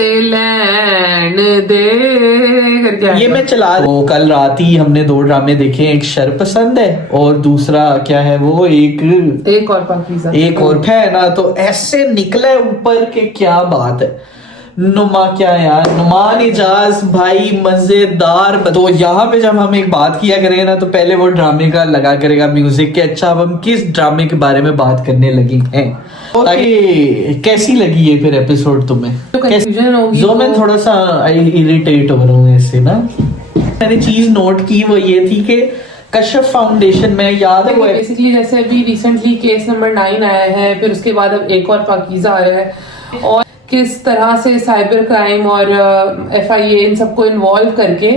लैन दे करके ये मैं चला तो कल रात ही हमने 2 ड्रामे देखे, एक शर पसंद है और दूसरा क्या है वो एक और पाकिज़ा एक और है ना। तो ऐसे निकले ऊपर के क्या बात है। नुमा क्या यार, नुमान इजाज भाई मजेदार। तो यहाँ पे जब हम एक बात किया करेंगे ना तो पहले वो ड्रामे का लगा करेगा म्यूजिक के। अच्छा अब हम किस ड्रामे के बारे में बात करने लगी हैं ताकि कैसी लगी ये फिर एपिसोड तुम्हें? तो कंफ्यूजन होगी जो मैं थोड़ा सा इरिटेट हो रहा हूँ इससे ना। मैंने चीज नोट की वो ये थी कि कश्यप फाउंडेशन में याद है वो बेसिकली जैसे अभी रिसेंटली केस नंबर 9 आया है, फिर उसके बाद अब एक और पाकिज़ा आ रहा है, और किस तरह से साइबर क्राइम और FIA इन सबको इन्वॉल्व करके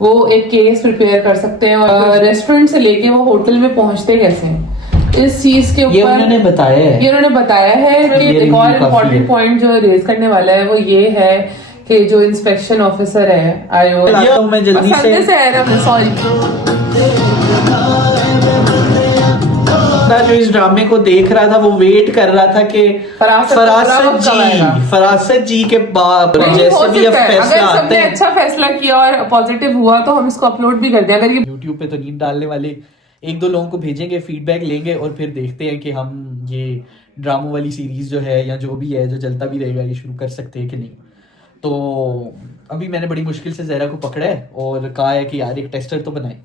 वो एक केस प्रिपेयर कर सकते हैं, और रेस्टोरेंट से लेके वो होटल में पहुंचते कैसे हैं इस चीज के ऊपर ये उन्होंने बताया है कि एक और इम्पोर्टेंट पॉइंट जो रेज करने वाला है वो ये है कि जो इंस्पेक्शन ऑफिसर है आयो मैं जल्दी से सॉरी जो इस ड्रामे को देख रहा था वो वेट कर रहा था कि फरासत जी के बाद जैसे भी अब फैसला आता है, अच्छा फैसला किया और पॉजिटिव हुआ तो हम इसको अपलोड भी कर दें। अगर ये यूट्यूब पे तो नींद डालने वाले 1-2 लोगों को भेजेंगे, फीडबैक लेंगे और फिर देखते हैं कि हम ये ड्रामों वाली सीरीज जो है या जो भी है जो चलता भी रहेगा ये शुरू कर सकते हैं कि नहीं। तो अभी मैंने बड़ी मुश्किल से जहरा को पकड़ा है और कहा है कि यार एक टेस्टर तो बनाए।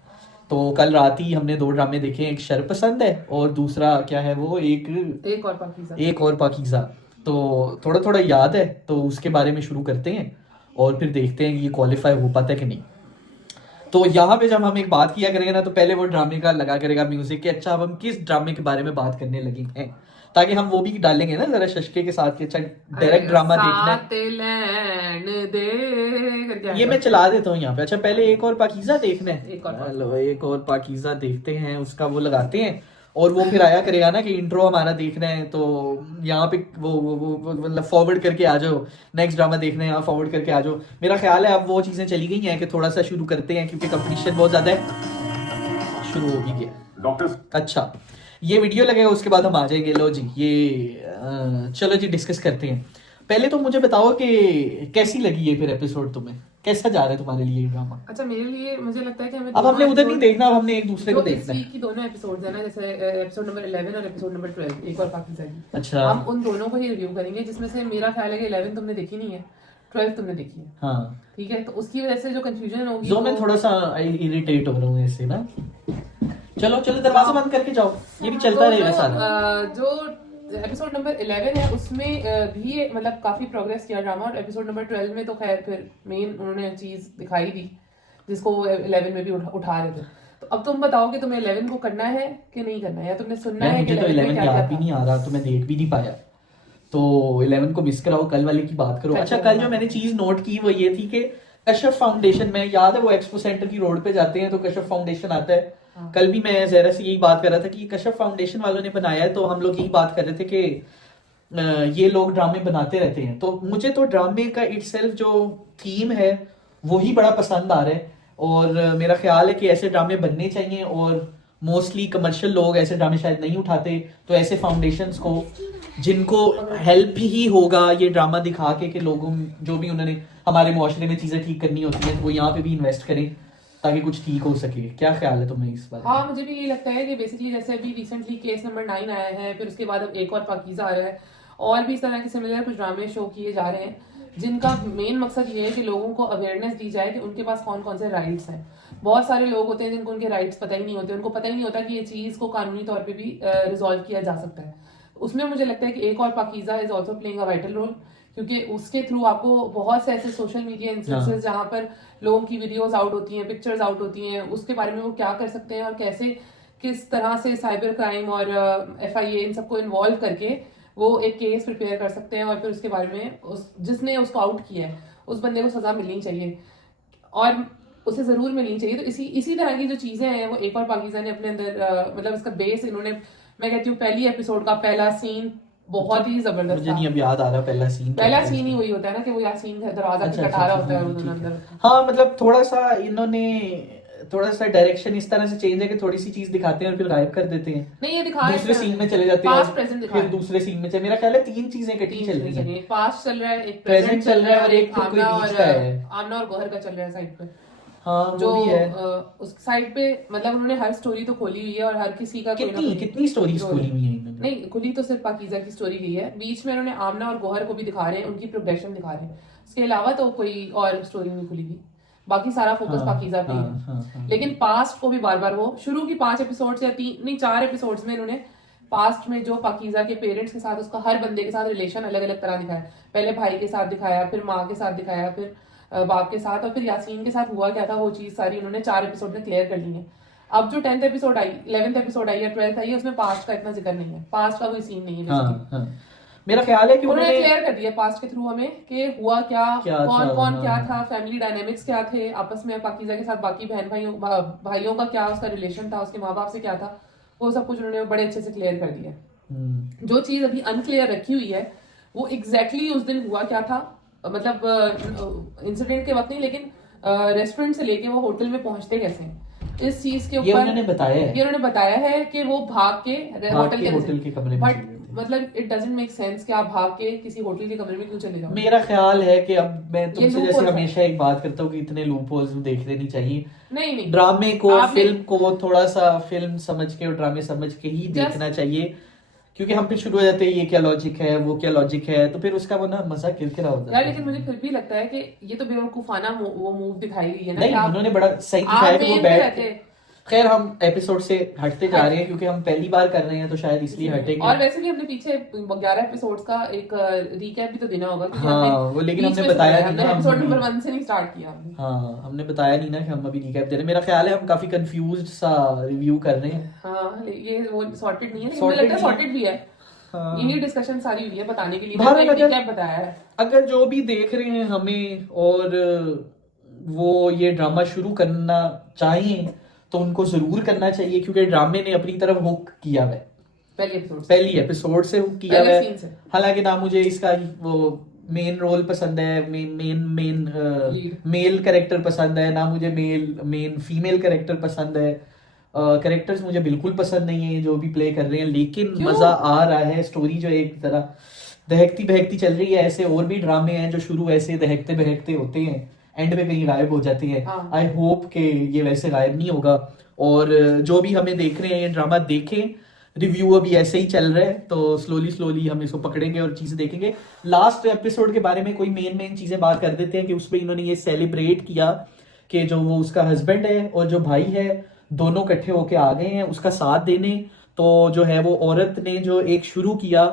तो कल रात ही हमने 2 ड्रामे देखे, एक शर पसंद है और दूसरा क्या है वो एक और पाकिज़ा। तो थोड़ा थोड़ा याद है तो उसके बारे में शुरू करते हैं और फिर देखते हैं कि ये क्वालिफाई हो पाता है कि नहीं। तो यहाँ पे जब हम एक बात किया करेंगे ना तो पहले वो ड्रामे का लगा करेगा म्यूजिक के। अच्छा अब हम किस ड्रामे के बारे में बात करने लगी हैं ताकि हम वो भी डालेंगे ना जरा शशके के साथ के। अच्छा डायरेक्ट ड्रामा देखना है, ये मैं चला देता हूँ यहाँ पे। अच्छा पहले एक और पाकिज़ा देखना है, एक और पाकिज़ा देखते हैं, उसका वो लगाते हैं और वो फिर आया करेगा ना कि इंट्रो हमारा देखना है तो यहाँ पे वो मतलब फॉरवर्ड करके आ जाओ, नेक्स्ट ड्रामा देखना है यहाँ फॉरवर्ड करके आ जाओ। मेरा ख्याल है अब वो चीजें चली गई हैं कि थोड़ा सा शुरू करते हैं क्योंकि कंपटीशन बहुत ज्यादा है। शुरू हो भी गया डॉक्टर। अच्छा ये वीडियो लगेगा उसके बाद हम आ जाएंगे। लो जी ये चलो जी डिस्कस करते हैं। पहले तो मुझे बताओ कि कैसी लगी ये फिर एपिसोड तुम्हें, कैसा जा रहा है तुम्हारे लिए ड्रामा? अच्छा मेरे लिए मुझे लगता है कि हमें अब हमने उधर नहीं देखना, अब हमने एक दूसरे को देखना है। की दोनों एपिसोड्स है ना, जैसे एपिसोड नंबर 11 और एपिसोड नंबर 12 एक और पाकिज़ा की। अच्छा हम उन दोनों को ही रिव्यू करेंगे जिसमें से मेरा ख्याल है कि 11 तुमने देखी नहीं है, 12 तुमने देखी है। हाँ ठीक है, तो उसकी वजह से जो कंफ्यूजन होगी जो मैं थोड़ा सा इरिटेट हो रहा हूँ इससे ना। चलो चलो दरवाजा बंद करके जाओ, ये भी चलता रहेगा सारा। जो एपिसोड नंबर 11 है उसमें भी मतलब काफी प्रोग्रेस किया ड्रामा, और एपिसोड नंबर 12 में तो खैर फिर मेन उन्होंने चीज दिखाई दी जिसको वो 11 में भी उठा रहे थे। तो अब तुम बताओ कि तुम्हें 11 को करना है कि नहीं करना है, या तुमने सुनना है कि 11 याद भी नहीं आ रहा तो मैं देख भी नहीं पाया। तो 11 को मिस कराओ, कल वाले की बात करो। अच्छा कल जो मैंने चीज नोट की वो ये थी कि कश्यप फाउंडेशन में याद है वो एक्सपो सेंटर की रोड पे जाते हैं तो कश्यप फाउंडेशन आता है। कल भी मैं जहरा से यही बात कर रहा था कि कश्यप फाउंडेशन वालों ने बनाया है, तो हम लोग यही बात कर रहे थे कि ये लोग ड्रामे बनाते रहते हैं। तो मुझे तो ड्रामे का इटसेल्फ जो थीम है वही बड़ा पसंद आ रहा है और मेरा ख्याल है कि ऐसे ड्रामे बनने चाहिए और मोस्टली कमर्शियल लोग ऐसे ड्रामे शायद नहीं उठाते। तो ऐसे फाउंडेशंस को जिनको हेल्प ही होगा ये ड्रामा दिखा के लोगों जो भी उन्होंने हमारे मुआशरे में चीजें ठीक करनी होती हैं तो वो यहाँ पे भी इन्वेस्ट करें ताकि कुछ ठीक हो सके। क्या ख्याल है तुम्हें इस बारे में? हाँ मुझे भी यही लगता है कि बेसिकली जैसे अभी रिसेंटली केस नंबर 9 आया है, फिर उसके बाद अब एक और पाकिज़ा आ रहा है, और भी इस तरह के सिमिलर कुछ ड्रामे शो किए जा रहे हैं जिनका मेन मकसद ये है कि लोगों को अवेयरनेस दी जाए कि उनके पास कौन कौन से राइट्स हैं। बहुत सारे लोग होते हैं जिनको उनके राइट्स पता ही नहीं होते, उनको पता ही नहीं होता कि ये चीज़ को कानूनी तौर पर भी रिजॉल्व किया जा सकता है। उसमें मुझे लगता है कि एक और Pakiza is also playing a vital role, क्योंकि उसके थ्रू आपको बहुत से ऐसे सोशल मीडिया इंस्टेंसेस जहाँ पर लोगों की वीडियोस आउट होती हैं, पिक्चर्स आउट होती हैं, उसके बारे में वो क्या कर सकते हैं और कैसे किस तरह से साइबर क्राइम और FIA इन सबको इन्वॉल्व करके वो एक केस प्रिपेयर कर सकते हैं, और फिर उसके बारे में जिसने उसको आउट किया है उस बंदे को सजा मिलनी चाहिए और उसे जरूर मिलनी चाहिए। तो इसी तरह की जो चीजें हैं वो एक और पाकिज़ा ने अपने अंदर मतलब इसका बेस इन्होंने, मैं कहती हूँ पहली एपिसोड का पहला सीन बहुत ही जबरदस्त मुझे नहीं अब याद आ रहा पहला सीन ही वही होता है ना कि वो यासीन दरवाजा खटखटा रहा होता है अंदर। हाँ मतलब थोड़ा सा इन्होंने थोड़ा सा डायरेक्शन इस तरह से चेंज है कि थोड़ी सी चीज दिखाते हैं और फिर गायब कर देते हैं, नहीं ये दिखा दूसरे सीन में चले जाते हैं पास्ट और प्रेजेंट दिखा फिर दूसरे सीन में मेरा ख्याल है 3 चीजें इकट्ठी चल रही हैं, पास्ट चल रहा है, एक प्रेजेंट चल रहा है और एक फिर कोई आमना बीच का है। आमना और गौहर का चल रहा है साइड पे। हाँ जो वो भी है। उस साइड पे मतलब उन्होंने हर स्टोरी तो खोली हुई है और हर किसी का कोई ना कितनी कोई कितनी स्टोरीज रोल खोली है। हुई है इन्होंने? नहीं खुली तो सिर्फ पाकीज़ा की स्टोरी गई है, बीच में उन्होंने आमना और गौहर को भी दिखा रहे हैं, उनकी प्रोग्रेशन दिखा रहे हैं, उसके अलावा तो कोई और स्टोरी नहीं खुली हुई, बाकी सारा फोकस हाँ, पाकीज़ा पे ही हाँ, है। हाँ, हाँ। लेकिन पास्ट को भी बार बार वो शुरू की 5 एपिसोड या 3 नहीं 4 एपिसोड्स में इन्होंने पास्ट में जो पाकीज़ा के पेरेंट्स के साथ उसका हर बंदे के साथ रिलेशन अलग अलग तरह दिखाया, पहले भाई के साथ दिखाया, फिर माँ के साथ दिखाया, फिर बाप के साथ, और फिर यासीन के साथ हुआ क्या था वो चीज सारी उन्होंने 4 एपिसोड में क्लियर कर ली है। अब जो 10th episode I, 11th episode I या 12th आई है, उसमें पास्ट का इतना जिक्र नहीं है, पास्ट का कोई सीन नहीं है हाँ, basically। हाँ। मेरा ख्याल है कि उन्होंने क्लियर कर दिया पास्ट के थ्रू हमें कि हुआ क्या कौन था, कौन हाँ। क्या था, फैमिली डायनेमिक्स क्या थे आपस में, पाकीज़ा के साथ बाकी बहन भाइयों का क्या उसका रिलेशन था, उसके माँ बाप से क्या था, वो सब कुछ उन्होंने बड़े अच्छे से क्लियर कर दिया। जो चीज अभी अनक्लियर रखी हुई है वो एग्जैक्टली उस दिन हुआ क्या था, मतलब इंसिडेंट के वक्त नहीं, लेकिन रेस्टोरेंट से लेके वो होटल में पहुंचते कैसे हैं, इस चीज के ये ऊपर उन्होंने बताया है। ये उन्होंने बताया है कि वो भाग के होटल के कमरे में बट चले गए थे। मतलब इट डजंट मेक सेंस कि आप भाग के किसी होटल के कमरे में क्यों चले जाओ। मेरा ख्याल है कि अब मैं तुमसे जैसे loopholes है। हमेशा एक बात करता हूँ कि इतने लूप होल्स देख लेनी चाहिए, नहीं ड्रामे को आपने- फिल्म को थोड़ा सा फिल्म समझ के और ड्रामे समझ के ही देखना चाहिए, क्योंकि हम फिर शुरू हो जाते हैं ये क्या लॉजिक है वो क्या लॉजिक है, तो फिर उसका वो ना मजा किरकिरा हो जाता यार है। लेकिन मुझे फिर भी लगता है कि ये तो बेवकूफाना वो मूव दिखाई गई है ना, नहीं कि आप- उन्होंने बड़ा सही आप दिखाया कि वो main पे बैठ रहते। खैर हम एपिसोड से हटते जा रहे हैं क्योंकि हम पहली बार कर रहे हैं तो शायद इसलिए हटेंगे। और वैसे भी हमने पीछे 11 एपिसोड्स का एक रिकैप भी तो देना होगा, क्योंकि हाँ, हमने वो लेकिन बीच हमने में बताया सुना है, नहीं हमने ना, एपिसोड हम- नंबर 1 से नहीं स्टार्ट किया हमने। हाँ हमने बताया नहीं ना कि हम अभी रिकैप दे रहे हैं। मेरा ख्याल है हम काफी कंफ्यूज्ड सा रिव्यू कर रहे हैं। हाँ ये वो सॉर्टेड नहीं है, लेकिन मुझे Sorted लगता है नहीं है। सॉर्टेड भी है। हाँ। यही डिस्कशन सारी हुई है बताने के लिए, बहरहाल मैंने अगर- रिकैप बताया है। अगर जो भी देख रहे हैं हमें और वो ये ड्रामा शुरू करना चाहें तो उनको जरूर करना चाहिए, क्योंकि ड्रामे ने अपनी तरफ हुक किया है, पहली एपिसोड से हुक किया पहले है। scene से। हालांकि ना मुझे इसका वो मेन रोल पसंद है, मेन Lead। मेल कैरेक्टर पसंद है, ना मुझे मेन फीमेल कैरेक्टर पसंद है। कैरेक्टर्स मुझे बिल्कुल पसंद नहीं है जो भी प्ले कर रहे हैं, लेकिन क्यों? मजा आ रहा है। स्टोरी जो एक तरह दहकती बहकती चल रही है। ऐसे और भी ड्रामे हैं जो शुरू ऐसे दहकते बहकते होते हैं, एंड में कहीं गायब हो जाते हैं। हाँ। आई होप कि ये वैसे गायब नहीं होगा, और जो भी हमें देख रहे हैं ये ड्रामा देखें। रिव्यू अभी ऐसे ही चल रहा है तो स्लोली हम इसको पकड़ेंगे और चीजें देखेंगे। लास्ट एपिसोड के बारे में कोई मेन चीजें बात कर देते हैं कि उसमें इन्होंने ये सेलिब्रेट किया कि जो वो उसका हस्बैंड है और जो भाई है दोनों इकट्ठे होके आ गए हैं उसका साथ देने। तो जो है वो औरत ने जो एक शुरू किया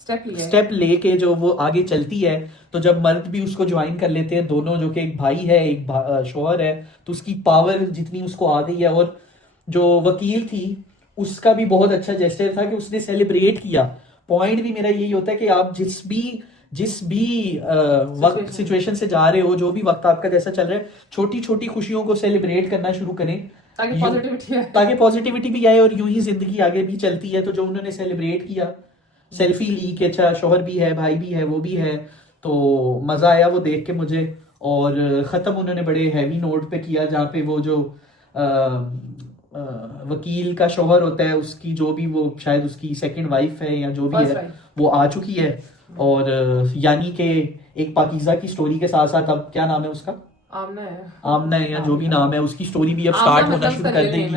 स्टेप लेके जो वो आगे चलती है, तो जब मर्द भी उसको ज्वाइन कर लेते हैं दोनों, जो कि एक भाई है एक शौहर है, तो उसकी पावर जितनी उसको आ गई है। और जो वकील थी उसका भी बहुत अच्छा जेस्चर था कि उसने सेलिब्रेट किया। पॉइंट भी मेरा यही होता है कि आप जिस भी वक्त सिचुएशन से जा रहे हो, जो भी वक्त आपका जैसा चल रहा है, छोटी छोटी खुशियों को सेलिब्रेट करना शुरू करें ताकि पॉजिटिविटी भी आए और यूं ही जिंदगी आगे भी चलती है। तो जो उन्होंने सेलिब्रेट किया, सेल्फी ली कि अच्छा शौहर भी है भाई भी है वो भी है, तो मजा आया वो देख के मुझे। और खत्म उन्होंने बड़े हैवी नोट पे किया जहाँ पे वो जो वकील का शौहर होता है उसकी जो भी वो शायद उसकी सेकंड वाइफ है या जो भी है वो आ चुकी है। और यानी कि एक पाकीज़ा की स्टोरी के साथ साथ अब क्या नाम है उसका, आमना है या जो भी नाम है, उसकी स्टोरी भी अब स्टार्ट होना शुरू कर देगी।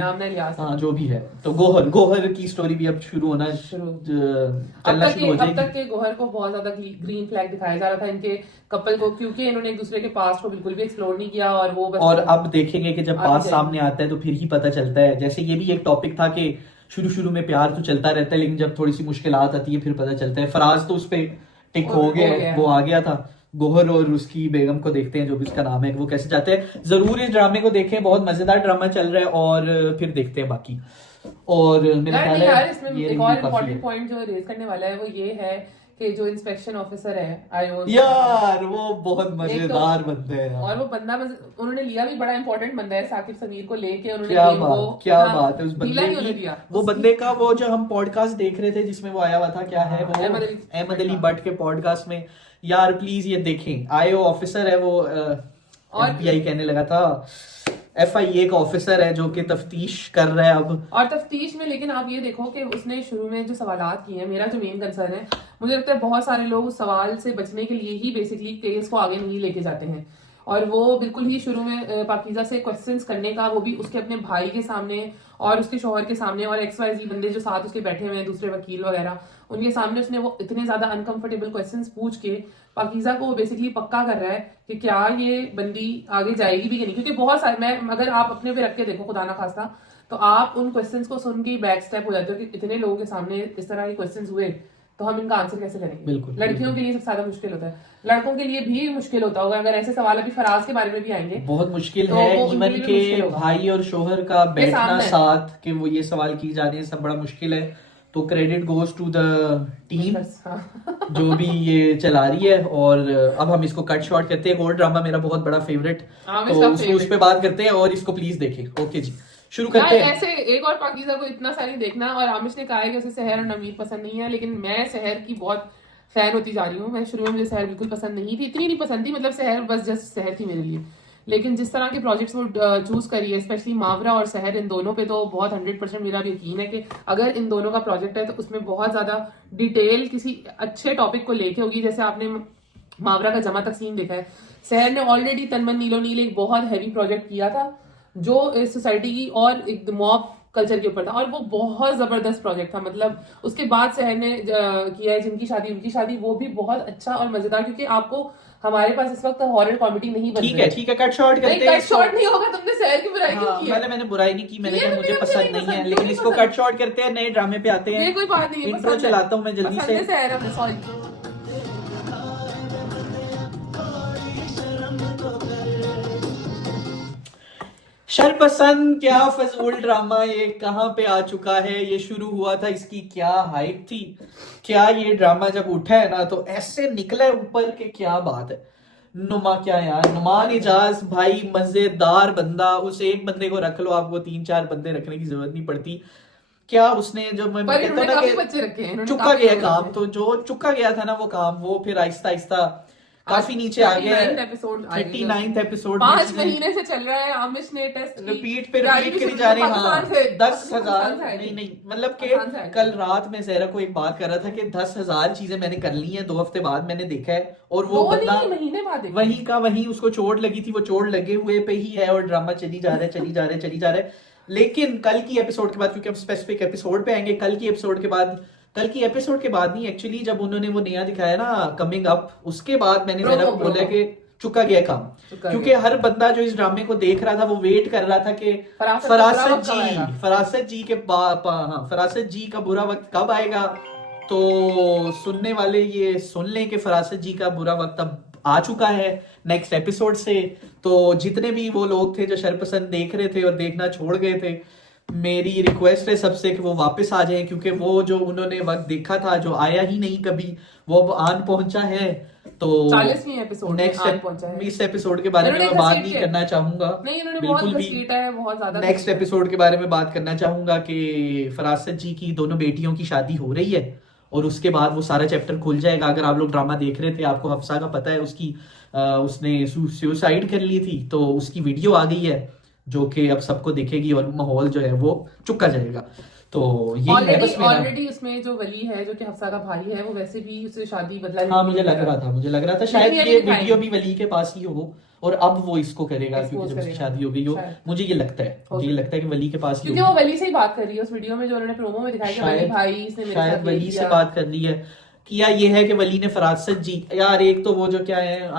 हाँ जो भी है, तो गोहर की स्टोरी भी अब शुरू होना चलना शुरू हो जाएगी। अब तक के गोहर को बहुत ज्यादा ग्रीन फ्लैग दिखाया जा रहा था इनके कपल को, क्योंकि इन्होंने एक दूसरे के पास्ट को बिल्कुल भी एक्सप्लोर नहीं किया। और वो बस और अब देखेंगे कि जब पास्ट सामने आता है तो फिर ही पता चलता है। जैसे ये भी एक टॉपिक था कि शुरू में प्यार तो चलता रहता है, लेकिन जब थोड़ी सी मुश्किलात आती है फिर पता चलता है। फराज तो उस पे टिक हो गया, वो आ गया था। गोहर और उसकी बेगम को देखते हैं जो भी उसका नाम है वो कैसे जाते हैं। जरूर इस ड्रामे को देखें, बहुत मजेदार ड्रामा चल रहा है, और फिर देखते हैं बाकी। और मेरा ख्याल है इसमें एक और इम्पोर्टेंट पॉइंट जो रेज करने वाला है वो ये है कि जो इंस्पेक्शन ऑफिसर है आईओ, यार वो बहुत मजेदार बंदे हैं। और वो बंदा उन्होंने लिया भी बड़ा इंपॉर्टेंट बंदा है, साकिब समीर को लेके उन्होंने क्या बात है उस बंदे की। वो बंदे का वो जो हम पॉडकास्ट देख रहे थे जिसमें वो आया हुआ था, क्या है वो, अहमद अली भट्ट के पॉडकास्ट में। यार प्लीज ये देखें, आईओ ऑफिसर है वो, और FBI कहने लगा था FIA का ऑफिसर है जो कि तफ्तीश कर रहा है अब। और तफ्तीश में लेकिन आप ये देखो कि उसने शुरू में जो सवालात किए हैं, मेरा जो मेन कंसर्न है, मुझे लगता है बहुत सारे लोग उस सवाल से बचने के लिए ही बेसिकली केस को आगे नहीं लेके जाते हैं। और वो बिल्कुल ही शुरू में पाकीज़ा से क्वेश्चंस करने का, वो भी उसके अपने भाई के सामने और उसके शौहर के सामने और XYZ बंदे जो साथ उसके बैठे हुए हैं, दूसरे वकील वगैरह, उनके सामने उसने वो इतने ज्यादा अनकंफर्टेबल क्वेश्चंस पूछ के पाकीज़ा को बेसिकली पक्का कर रहा है कि क्या ये बंदी आगे जाएगी भी कि नहीं। क्योंकि बहुत सारे, मैं अगर आप अपने पे रख के देखो खुदा ना खास्ता, तो आप उन क्वेश्चंस को सुन के बैक स्टेप हो जाते हो कि इतने लोगों के सामने इस तरह के क्वेश्चंस हुए तो हम इनका आंसर कैसे करेंगे। बिल्कुल, लड़कियों के लिए सबसे ज्यादा मुश्किल होता है, लड़कों के लिए भी मुश्किल होता होगा। अगर ऐसे सवाल, अभी फराज के बारे में भी आएंगे, बहुत मुश्किल तो है। वो उनके इवन लिए के मुश्किल होगा। भाई और शोहर का बैठना सामने है। साथ कि वो ये सवाल की जा रही है, सब बड़ा मुश्किल है। तो credit goes to the team हाँ। जो भी ये चला रही है। और अब हम इसको कट शॉर्ट करते हैं। एक और ड्रामा मेरा बहुत बड़ा फेवरेट, आमिश तो का उसको उस favorite। पे बात करते हैं और इसको प्लीज देखें। ओके जी, शुरू यार करते हैं। ऐसे एक और पाकीज़ा को इतना सारी देखना, और आमिश ने कहा है कि उसे सहर और नवीर पसंद नहीं है, लेकिन मैं सहर की बहुत फैन होती जा रही हूँ। मैं शुरू में मुझे सहर बिल्कुल पसंद नहीं थी, इतनी नहीं पसंद थी, मतलब सहर बस जस्ट सहर थी मेरे लिए। लेकिन जिस तरह के प्रोजेक्ट्स वो चूज करी है, स्पेशली मावरा और सहर, इन दोनों पे तो बहुत 100% मेरा भी यकीन है कि अगर इन दोनों का प्रोजेक्ट है तो उसमें बहुत ज्यादा डिटेल किसी अच्छे टॉपिक को लेके होगी। जैसे आपने मावरा का जमा तकसीम देखा है, सहर ने ऑलरेडी तनमन नीलो नील एक बहुत हैवी प्रोजेक्ट किया था जो इस सोसाइटी की और एक मॉब कल्चर के ऊपर था, और वो बहुत जबरदस्त प्रोजेक्ट था। मतलब उसके बाद सहर ने किया है जिनकी शादी उनकी शादी, वो भी बहुत अच्छा और मजेदार। क्योंकि आपको हमारे पास इस वक्त हॉरर कॉमेडी नहीं बन ठीक है, ठीक है, कट शॉर्ट करते हैं। कट शॉर्ट नहीं होगा, तुमने सहर की बुराई क्यों की है? मैंने बुराई नहीं की, मैंने ये कहा तो मुझे मेरे को पसंद नहीं नहीं है, पसंद, लेकिन क्यों इसको नहीं कट शॉर्ट करते हैं, नए ड्रामे पे आते हैं। ये कोई बात नहीं है, इंट्रो पसंद है। चलाता हूँ मैं जल्दी पसंद है से। सहर हमें, सॉरी। शरपसंद, क्या फजूल ड्रामा, ये कहाँ पे आ चुका है। ये शुरू हुआ था, इसकी क्या हाइप थी। क्या ये ड्रामा जब उठा है ना तो ऐसे निकला है ऊपर के, क्या बात है। नुमा क्या यार, नुमान इजाज भाई मजेदार बंदा। उस एक बंदे को रख लो, आपको 3-4 बंदे रखने की जरूरत नहीं पड़ती। क्या उसने, जब मैं पर कहता हूं इन्होंने ना काफी कि बच्चे रखे हैं, इन्होंने चुका काफी गया लोग काम, रखे तो जो चुका गया था ना वो काम, वो फिर आहिस्ता आहिस्ता काफी नीचे आ गया। 39th एपिसोड 39th एपिसोड 5 महीने से चल रहा है। आमिश ने टेस्ट रिपीट पे रिपीट करी जा रही है। हाँ, 10,000 नहीं, मतलब कि कल रात में जहरा को एक बात कर रहा था कि 10,000 चीजें मैंने कर ली हैं 2 हफ्ते बाद मैंने देखा है। और वो बंदा महीने बाद वही का वही, उसको चोट लगी थी, वो चोट लगे हुए पे ही है और ड्रामा चली जा रहा है, चली जा रहा है, चली जा रहा है। लेकिन कल की एपिसोड के बाद, क्योंकि हम स्पेसिफिक एपिसोड पे आएंगे, कल की एपिसोड के बाद, कल की एपिसोड के बाद नहीं एक्चुअली, जब उन्होंने वो नया दिखाया ना कमिंग अप, उसके बाद मैंने जरा बोला कि चुका गया काम। क्योंकि हर बंदा जो इस ड्रामे को देख रहा था वो वेट कर रहा था कि फरासत जी के फरासत जी का बुरा वक्त कब आएगा। तो सुनने वाले ये सुन लें कि फरासत जी का बुरा वक्त अब आ चुका है नेक्स्ट एपिसोड से। तो जितने भी वो लोग थे जो शरपसंद देख रहे थे और देखना छोड़ गए थे, मेरी रिक्वेस्ट है सबसे कि वो वापस आ जाएं, क्योंकि वो जो उन्होंने वक्त देखा था जो आया ही नहीं कभी, वो अब आन पहुंचा है। तो 40वीं एपिसोड नेक्स्ट इस एपिसोड के बारे में मैं बात नहीं करना चाहूंगा, बिल्कुल भी। बहुत ज्यादा नेक्स्ट एपिसोड के बारे में बात करना चाहूंगा कि फरासत जी की दोनों बेटियों की शादी हो रही है और उसके बाद वो सारा चैप्टर खुल जाएगा। अगर आप लोग ड्रामा देख रहे थे, आपको हफ्सा का पता है, उसकी उसने सुसाइड कर ली थी, तो उसकी वीडियो आ गई है जो कि अब सबको दिखेगी और माहौल जो है वो चुका जाएगा। तो ये है बस मेरा। ऑलरेडी उसमें जो वली है जो कि हफ्सा का भाई है, वो वैसे भी उससे शादी बदला। हाँ, मुझे लग रहा था शायद ये वीडियो भी वली के पास ही हो और अब वो इसको करेगा क्योंकि जब उसकी शादी हो गई हो। मुझे ये लगता है कि वली के पास ही, क्योंकि वो वली से ही बात कर रही है उस वीडियो में जो उन्होंने प्रोमो में दिखाया कि वली भाई इसने मेरे साथ वली से बात कर रही है। किया ये है कि वली ने फरासत जी, यार एक तो वो जो क्या है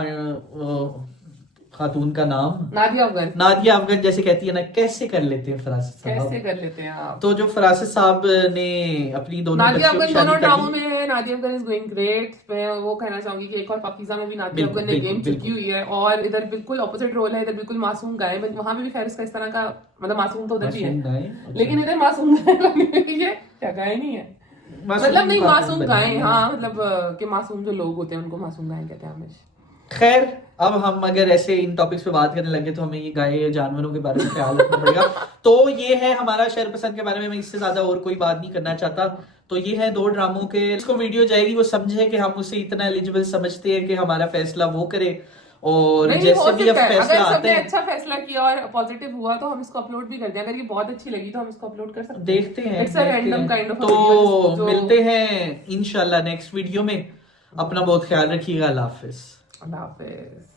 खातून का नाम नादिया अफगन जैसे कहती है ना, कैसे कर लेते हैं फरासत साहब, कैसे कर लेते हैं आप। तो जो फरासत साहब ने अपनी दोनों नादिया अफगन दोनों ड्रामों में है। Nadia Afghan is going great. मैं वो कहना चाहूंगी कि एक और पाकिस्तान में भी नादिया अफगन ने गेम चुकी हुई है और इधर बिल्कुल ऑपोजिट रोल है। इधर बिल्कुल मासूम गाय, वहां पे भी फैरिस का इस तरह का, मतलब मासूम तो उधर भी है लेकिन इधर मासूम गाय बनी हुई है। क्या गाय नहीं है, मतलब नहीं मासूम गाय, हाँ मतलब कि मासूम जो लोग होते हैं उनको मासूम गाय कहते हैं हमेशा। खैर, अब हम अगर ऐसे इन टॉपिक्स पे बात करने लगे तो हमें ये गाय जानवरों के बारे में ख्याल रखना पड़ेगा। तो ये है हमारा शरपसंद के बारे में, मैं इससे ज्यादा और कोई बात नहीं करना चाहता। तो ये है 2 ड्रामों के, इसको वीडियो जाएगी वो समझे कि हम उसे इतना एलिजिबल समझते हैं कि हमारा फैसला वो करे और नहीं, जैसे हो भी अब सकता है। फैसला अगर आते सबने हैं अच्छा फैसला किया और पॉजिटिव हुआ तो हम इसको अपलोड भी कर दें। अगर ये बहुत अच्छी लगी तो हम इसको अपलोड कर सकते हैं। देखते हैं इट्स अ देखते रैंडम हैं। काइंड ऑफ तो मिलते हैं इंशाल्लाह नेक्स्ट वीडियो में। अपना बहुत ख्याल रखिएगा। अल्लाह हाफिज। अल्लाह हाफिज।